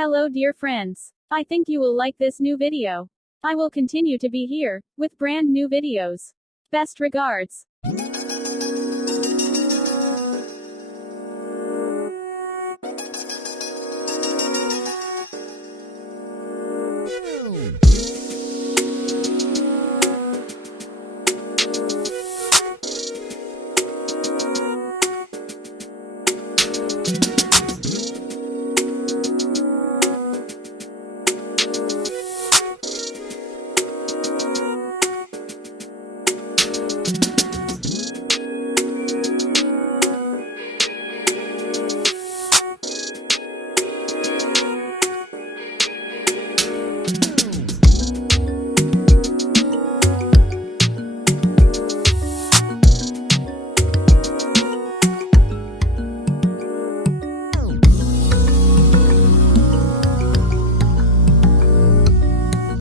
Hello dear friends. I think you will like this new video. I will continue to be here, with brand new videos. Best regards.